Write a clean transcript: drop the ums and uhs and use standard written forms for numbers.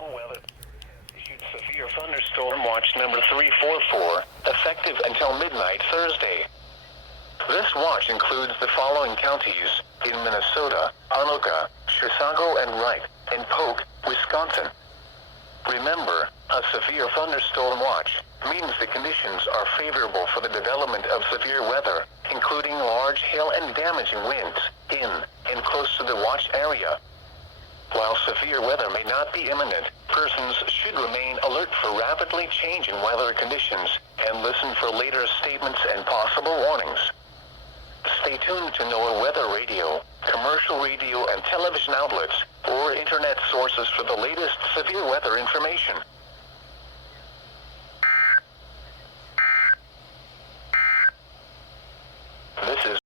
Weather issued severe thunderstorm watch number 344, effective until midnight Thursday. This watch includes the following counties in Minnesota: Anoka, Chisago and Wright, and Polk, Wisconsin. Remember, a severe thunderstorm watch means the conditions are favorable for the development of severe weather, including large hail and damaging winds in and close to the watch area. While severe weather may not be imminent, persons should remain alert for rapidly changing weather conditions and listen for later statements and possible warnings. Stay tuned to NOAA weather radio, commercial radio and television outlets, or internet sources for the latest severe weather information.